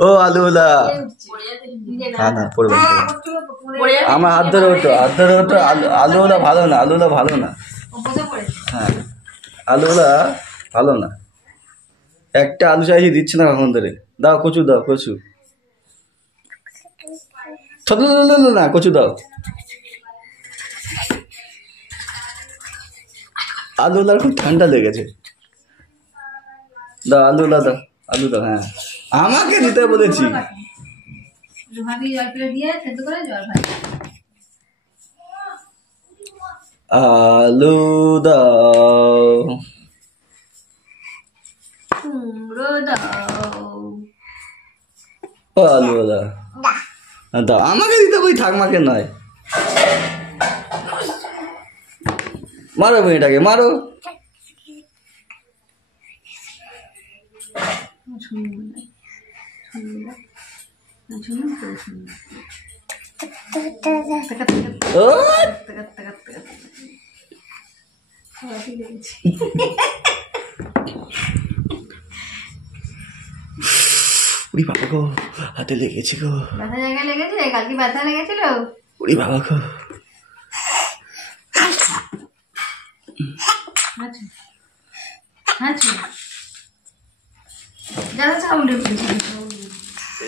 ও আলুওলা না পড়বে আমার হাত ধরে ওঠো আলুওলা ভালো না হ্যাঁ আলুওলা ভালো না একটা আলু চাইছি দিচ্ছে না কখন ধরে দাও কচু না কচু দাও আলুওলার খুব ঠান্ডা লেগেছে দাও আলুওলা দাও আলু দাও হ্যাঁ আমাকে দিতে বলেছি আলু দাও ও আলুওলা দাও আমাকে দিতে বই ঠাকমাকে নয় মারো মেয়েটাকে মারো উড়ি বাবা গো হাতে লেগেছে গো ব্যথা জায়গায় লেগেছে কালকে ব্যথা লেগেছিল উড়ি বাবা গো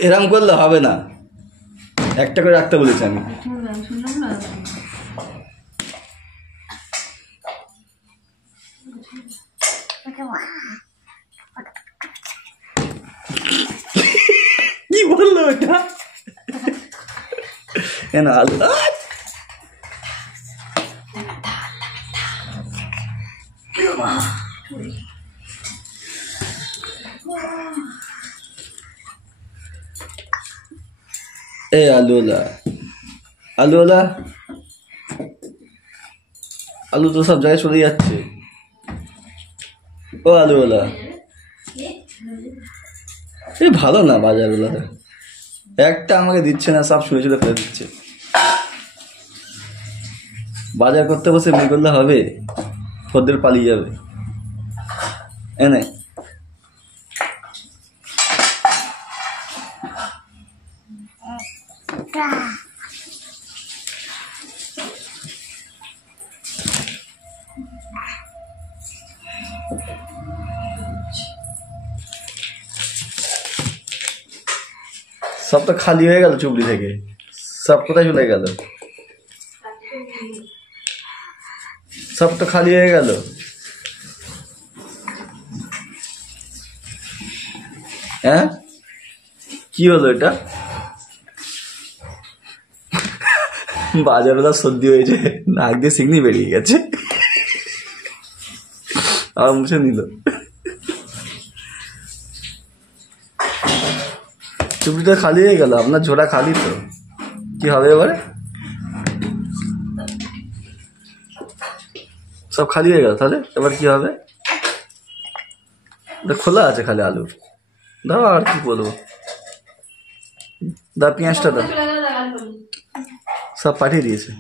এরম করলে হবে না একটা করে রাখতে বলেছি আমি কি বললো এটা কেন আলু এ আলুওলা আলু তো সব জায়গায় চলে যাচ্ছে ও আলুওলা এই ভালো না বাজারওয়ালা একটা আমাকে দিচ্ছে না সব ছুঁড়ে ছুঁড়ে ফেলে দিচ্ছে বাজার করতে বসে মেয়ে করলে হবে খদ্দের পালিয়ে যাবে এনে সব তো খালি হয়ে গেল চুবড়ি থেকে সব কোথায় চলে গেল সব তো খালি হয়ে গেল হ্যাঁ কি হলো এটা বাজারওয়ালা সর্দি হয়েছে নাক দিয়ে সিগনি বেরিয়ে গেছে আর মুছে নিল চুবড়িটা খালি হয়ে গেল আপনার ঝোড়া খালি তো কি হবে এবারে সব খালি হয়ে গেল তাহলে এবার কি হবে খোলা আছে খালি আলুর দাও আর কি বলবো দা পেঁয়াজটা দাও সব পাঠিয়ে দিয়েছে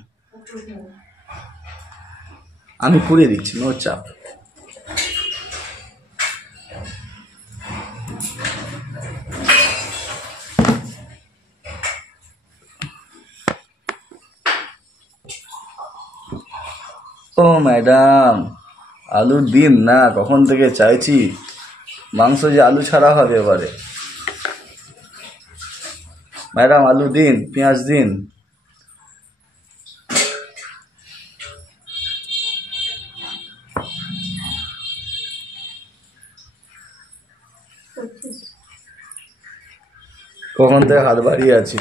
আমি পুড়িয়ে দিচ্ছি নো চাপ ও ম্যাডাম আলু দিন না কখন থেকে চাইছি মাংস যে আলু ছাড়া হবে এবারে ম্যাডাম আলু দিন পেঁয়াজ দিন কখন থেকে হাত বাড়িয়ে আছি